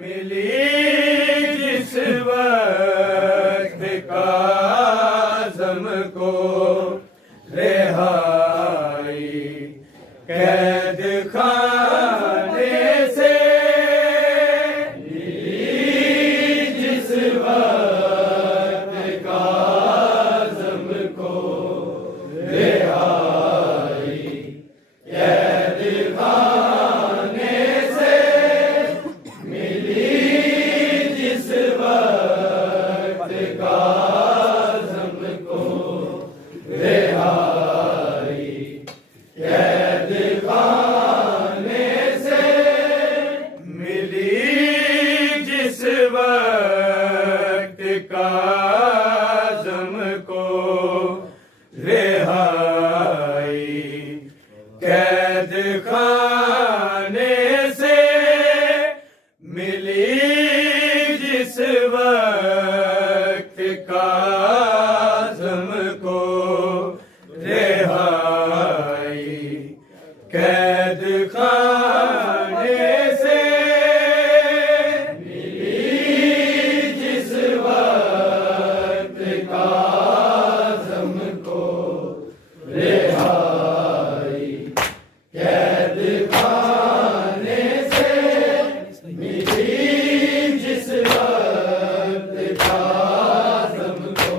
मिली जिस वक्त काज़म को रिहाई कैद खाने से, मिली जिस वक्त काज़म को रिहाई कैद खाने से, मिली जिस वक्त काज़म को रिहाई कैद खाने से, मिली जिस वक्त काज़म को रिहाई कैद खाने से, मिली जिस वक्त काज़म को रिहाई कैद खाने से, मिली जिस वक्त काज़म को रिहाई कैद खाने से, मिली जिस वक्त काज़म को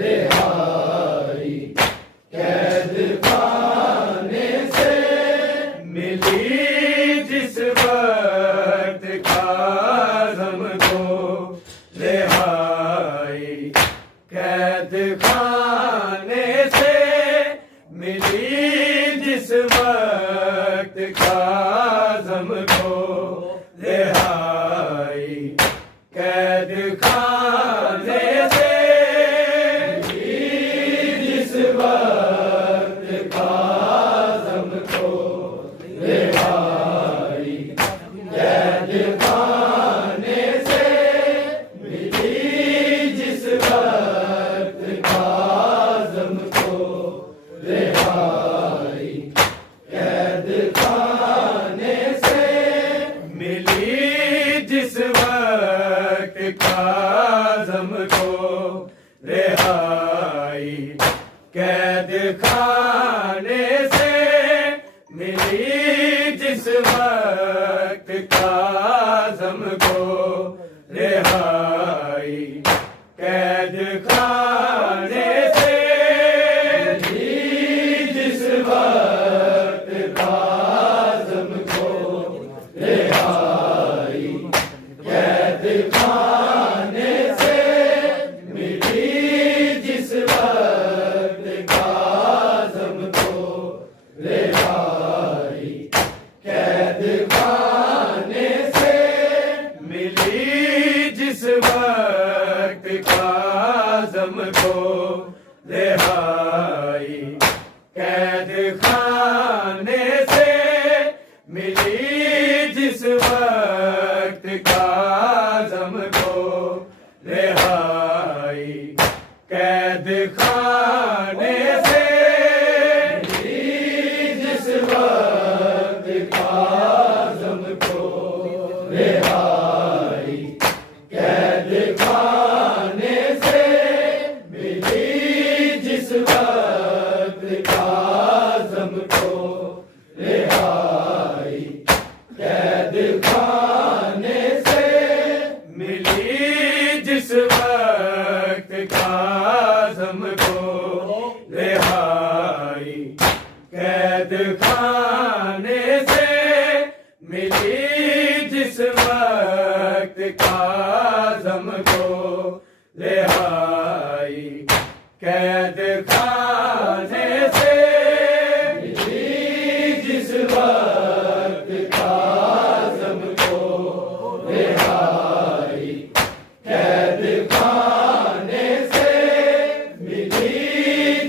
रिहाई कैद खाने से, मिली जिस वक्त काज़म को रिहाई कैद खाने से, मिली जिस वक्त काज़म को रिहाई कैद खाने से, मिली जिस वक्त काज़म को रिहाई कैद खाने से, मिली जिस वक्त काज़म को रिहाई कैद खाने से, मिली जिस वक्त काज़म को रिहाई कैद खाने से, मिली जिस वक्त काज़म को रिहाई कैद खाने से, मिली जिस वक्त काज़म को रिहाई कैद खाने से, मिली जिस वक्त काज़म को रिहाई कैद खाने से, मिली जिस वक्त काज़म को रिहाई कैद खाने से, मिली जिस वक्त काज़म को रिहाई कैद खाने से, मिली जिस वक्त काज़म को रिहाई कैद खाने से, मिली जिस वक्त काज़म को रिहाई कैद खाने से, मिली जिस वक्त काज़म को रिहाई कैद खाने से, मिली जिस वक्त काज़म को रिहाई कैद खाने से, मिली जिस वक्त काज़म को रिहाई कैद खाने से, मिली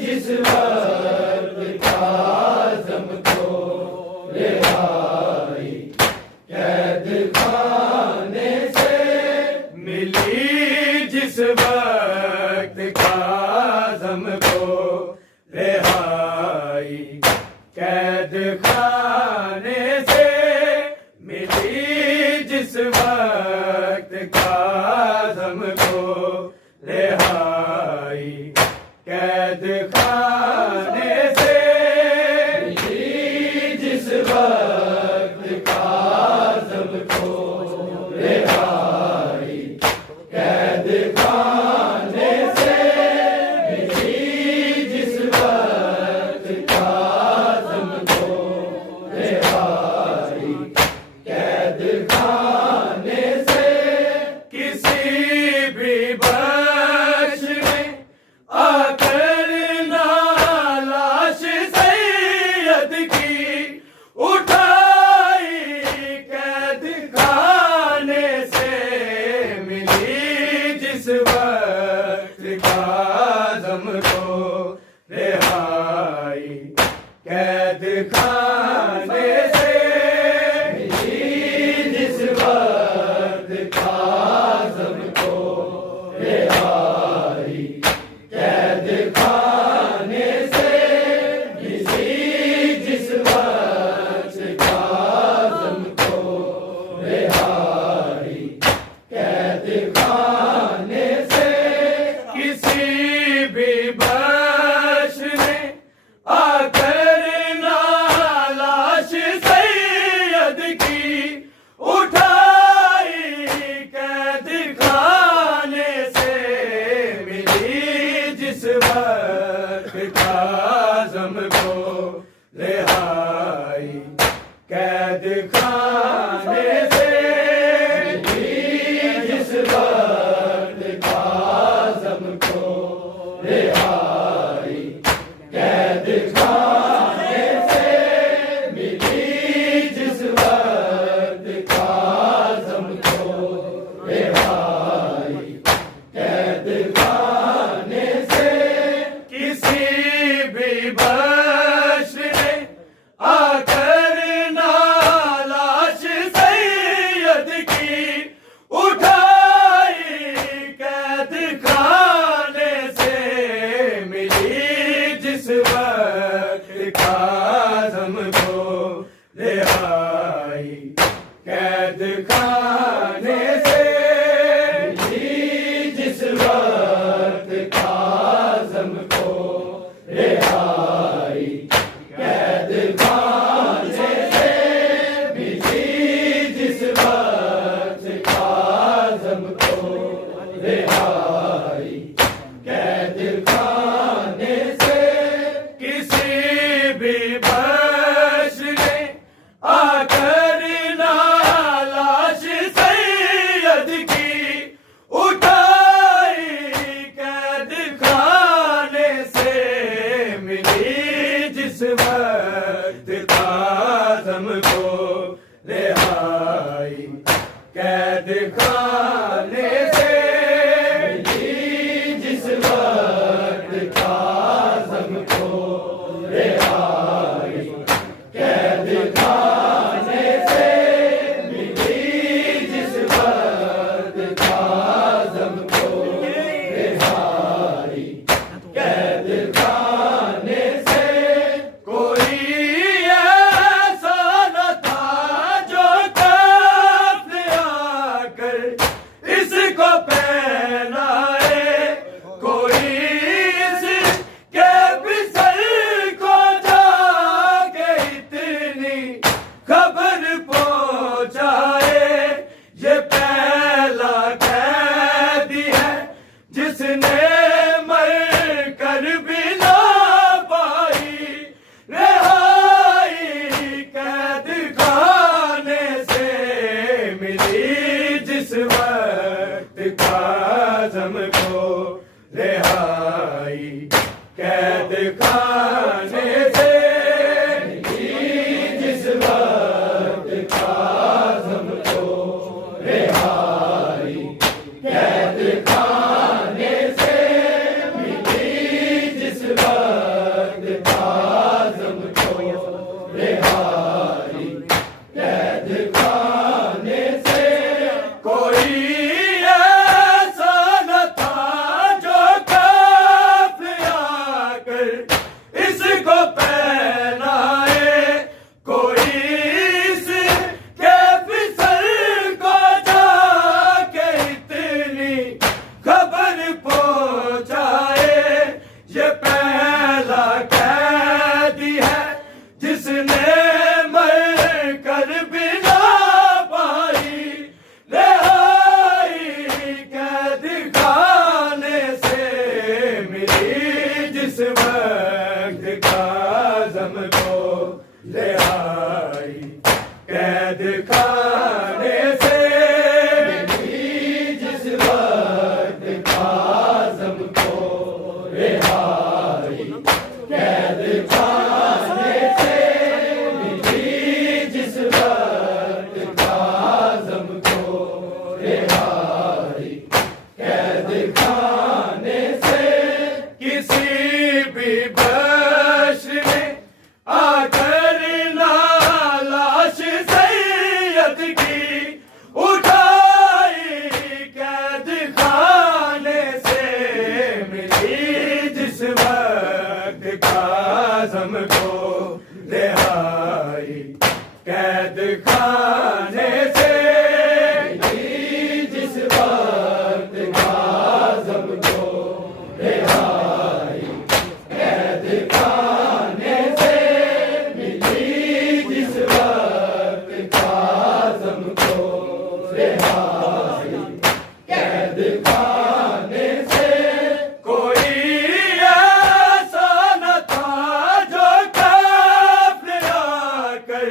जिस वक्त काज़म को रिहाई कैद खाने से, मिली जिस वक्त कैद खाने से मिली जिस वक्त आज़म को रिहाई, कैद खाने से मिली जिस वक्त आज़म को रिहाई, कैद खाने से किसी भी बख्श ने आकर ना लाश सैयद की उठाई, कैद खाने से मिली जिस वक्त आज़म को रिहाई, कैद खाने से मिली जिस वक्त आज़म को रिहाई, कैद खाने से मिली जिस वक्त आज़म को रिहाई, कैद खाने से किसी भी बख्श ने आकर ना लाश सैयद की उठाई, कैद खाने से मिली जिस वक्त आज़म को रिहाई, कैद खाने से मिली जिस वक्त आज़म को रिहाई, कैद खाने से मिली जिस वक्त आज़म को रिहाई, कैद खाने से कोई ऐसा न था जो कफ्न आकर इसको पहनाए, कोई इसके बिसल को जाके इतनी खबर पहुंचाए, ये पहला कैदी है जिसने मर कर भी ना पाई रिहाई, कैद खाने से मिली जिस वक्त आज़म को रिहाई, कैद खाने से मिली जिस वक्त आज़म को रिहाई, कैद खाने से मिली जिस वक्त आज़म को रिहाई, कैद खाने से कोई ऐसा न था जो कफ्न आकर इसको पहनाए, कोई इसके फिसल को जाके इतनी खबर पहुंचाए, ये पहला कैदी है जिसने मर कर भी ना पाई रिहाई, कैद खाने से मिली जिस वक्त आज़म को रिहाई, कैद खाने से मिली जिस वक्त आज़म को रिहाई, कैद खाने से मिली जिस वक्त आज़म को रिहाई, कैद खाने से किसी भी बख्श ने आकर ना लाश सैयद की उठाई, कैद खाने से मिली जिस वक्त आज़म को रिहाई, कैद खाने से मिली जिस वक्त आज़म को रिहाई, कैद खाने से मिली जिस वक्त आज़म को रिहाई, कैद खाने से कोई ऐसा न था जो कफ्न आकर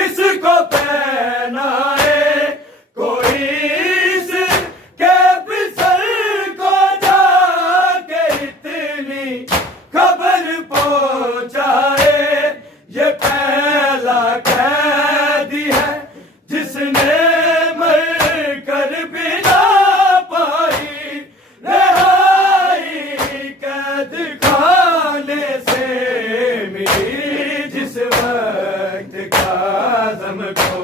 इसको पहनाए कोई इसके फिसल को जाके इतनी खबर पहुंचाए। ये पहला कैदी है जिसने मर कर भी ना पाई रिहाई। कैद खाने से मिली जिस वक्त काज़म को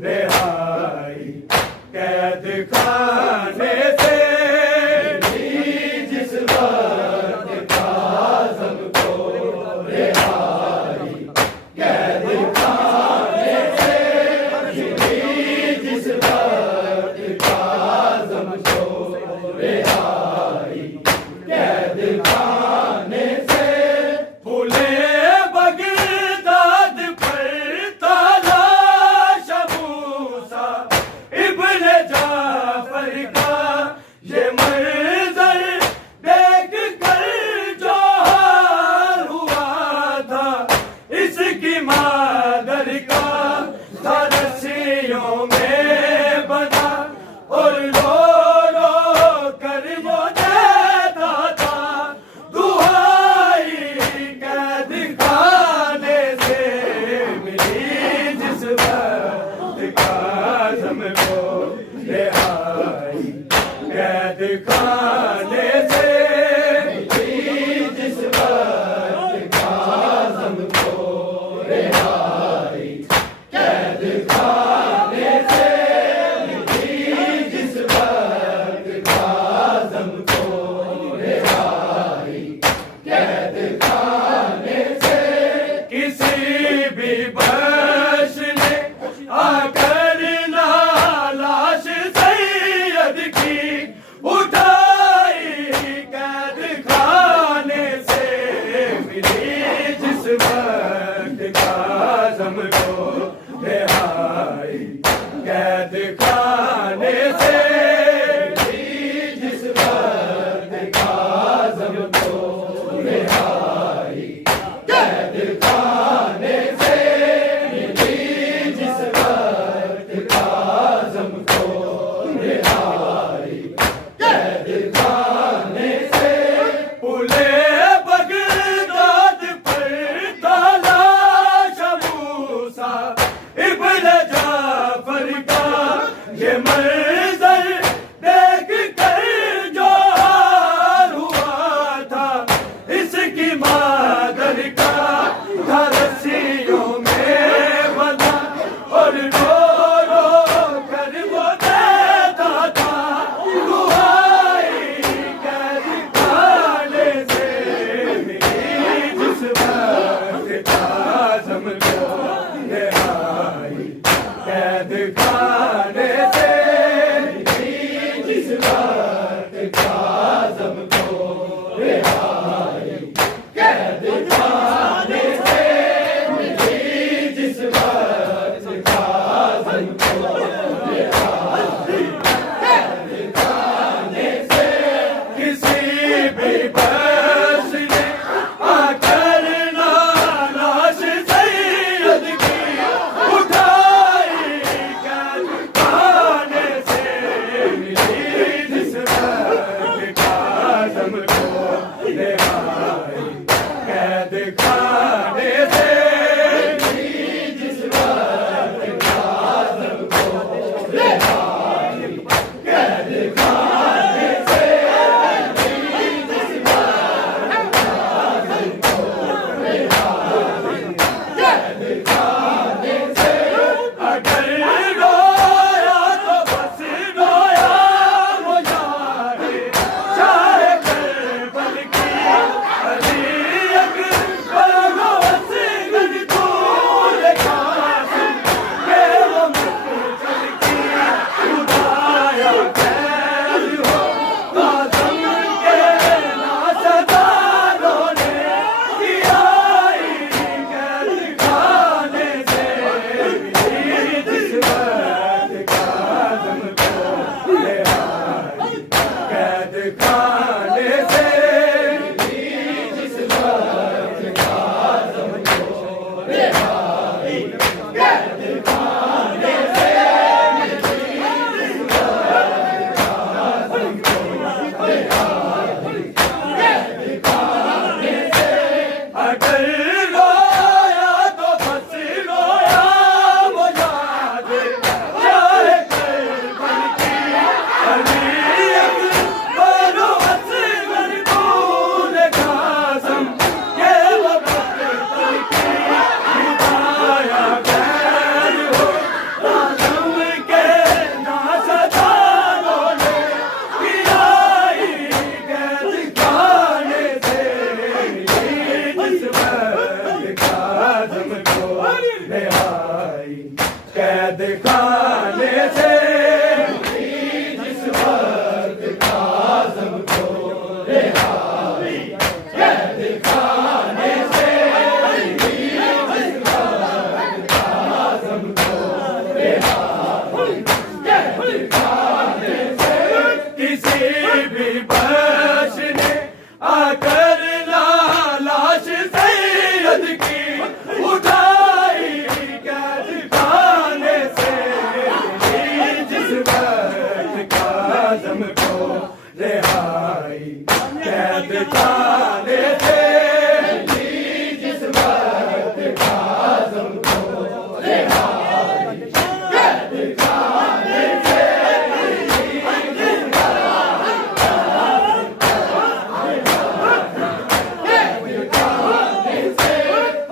रिहाई। कैद खाने से मिली जिस वक्त काज़म को रिहाई। कैद खाने से मिली जिस वक्त काज़म को रिहाई। कैद खाने से फूले बगदाद पर तलाश मूसा इब्न जाफर का। ये मंजर देख कर जो हाल हुआ था इसकी मादर का। था रस्सियों में बंधा और रो रो कर वो देता था दुहाई। कैद खाने से मिली जिस वक्त काज़म को रिहाई। कैद खाने से मिली जिस वक्त काज़म को रिहाई। कैद खाने से मिली जिस वक्त काज़म को रिहाई। कैद खाने से किसी भी बख्श ने आकर ना लाश सैयद की उठाई। कैद खाने से मिली जिस वक्त काज़म को रिहाई। कैद खाने से मिली जिस वक्त काज़म को रिहाई। कैद खाने से मिली जिस वक्त काज़म को रिहाई। कैद खाने से फूले बगदाद पर तलाश मूसा इब्न जाफर का। ये मंजर देख कर जो हाल हुआ था इसकी मादर का। था रस्सियों में बंधा और रो रो कर वो देता था दुहाई। कैद खाने से मिली जिस वक्त काज़म को रिहाई। आई कैद खाने से जिस वक्त काज़म को रिहाई कैद खाने से जिस वक्त काज़म को रिहाई कैद खाने से किसी भी बख्श ने आकर लाश सैयद की उठाई कैद खाने से जिस वक्त काज़म को रिहाई कैद खाने से जिस वक्त काज़म को रिहाई कैद खाने से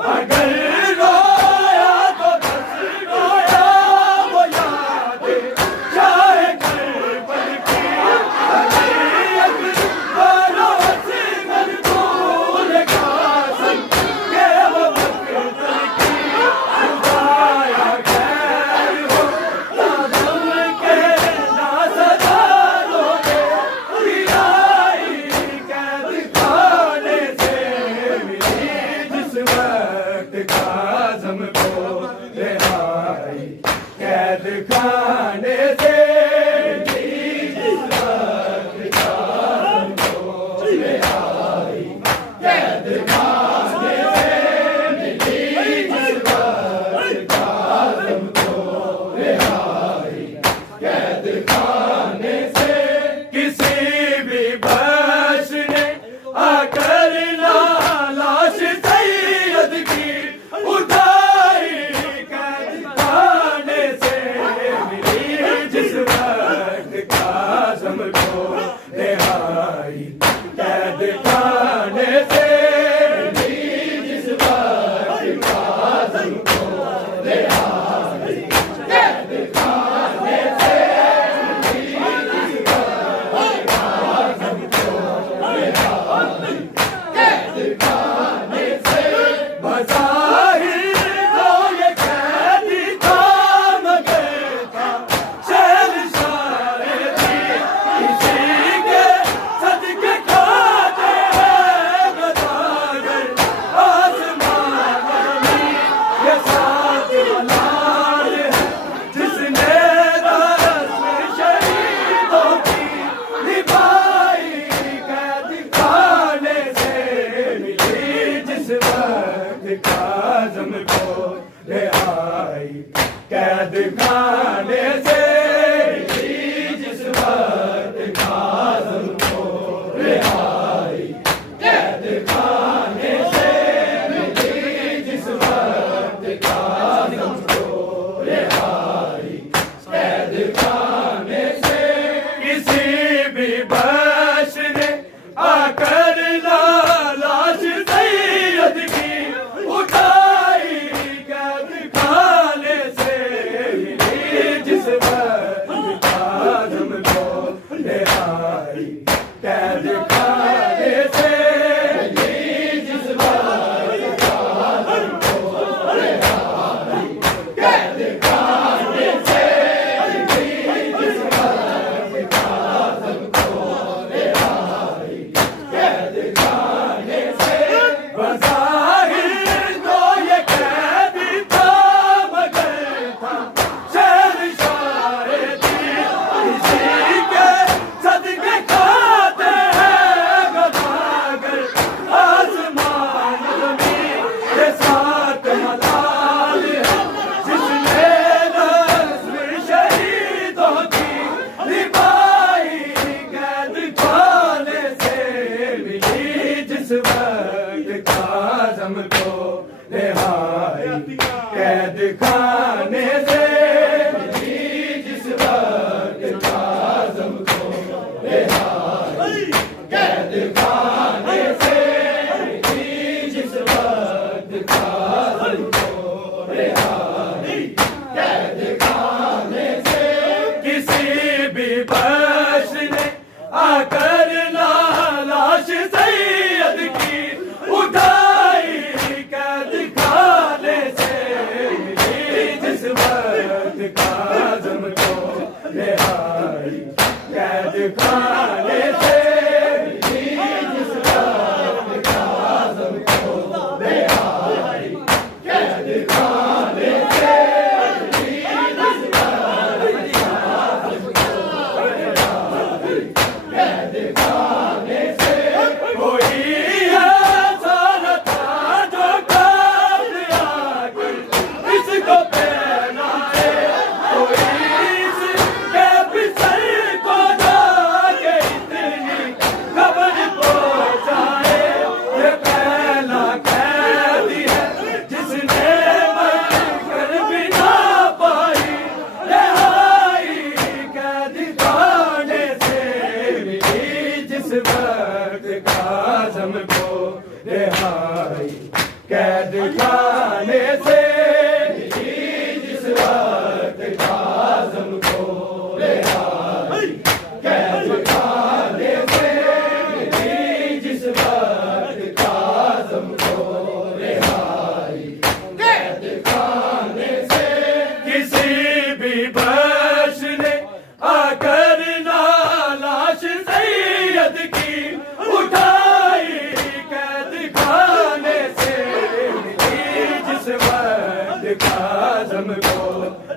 अगर रोया तो बस रोया वो याद चाहे करबल की बरोस मन भूल कासिम के वो मकतल की खुदाया खैर हो काज़म के ना सजा दोगे रिहाई कैद खाने से मिली जिस वक्त काज़म को रिहाई कैद खाने से मिली जिस वक्त काज़म को रिहाई कैद खाने से मिली जिस वक्त काज़म को रिहाई कैद खाने से किसी भी बख्श ने आकर लाश सैयद की उठाई कैद खाने से मिली जिस वक्त काज़म को रिहाई कैद खाने से मिली जिस वक्त काज़म को रिहाई कैद खाने से मिली जिस वक्त काज़म को रिहाई कैद खाने से बज़ाहिर तो ये कैदी था मगर था शहंशाह थी इसी के सदके खाते हैं बज़ाहिर आसमान में ये साथ लाल है जिसने रस्म शहीदों की निभाई कैद खाने से मिली जिस वक्त काज़म को रिहाई कैद खाने से मिली जिस वक्त काज़म को रिहाई कैद खाने से मिली जिस वक्त काज़म को रिहाई कैद खाने से किसी भी बख्श ने आकर लाश सैयद की उठाई कैद खाने से मिली जिस वक्त काज़म को रिहाई कैद खाने से मिली जिस वक्त काज़म को रिहाई कैद खाने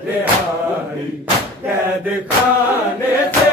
रिहाई कैद खाने से